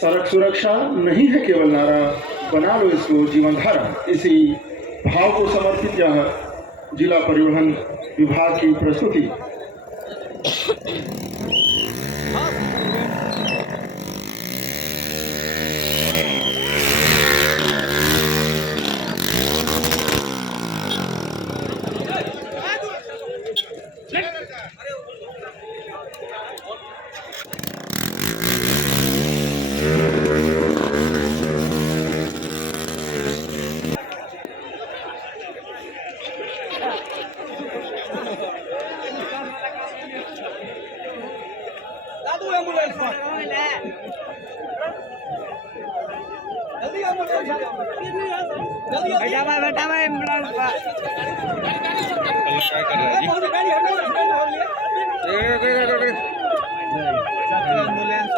सड़क सुरक्षा नहीं है केवल नारा, बना लो इसको जीवन धारा। इसी भाव को समर्पित यह जिला परिवहन विभाग की प्रस्तुति। बेटा भाई एम्बुलेंस क्या कर रहा है? एम्बुलेंस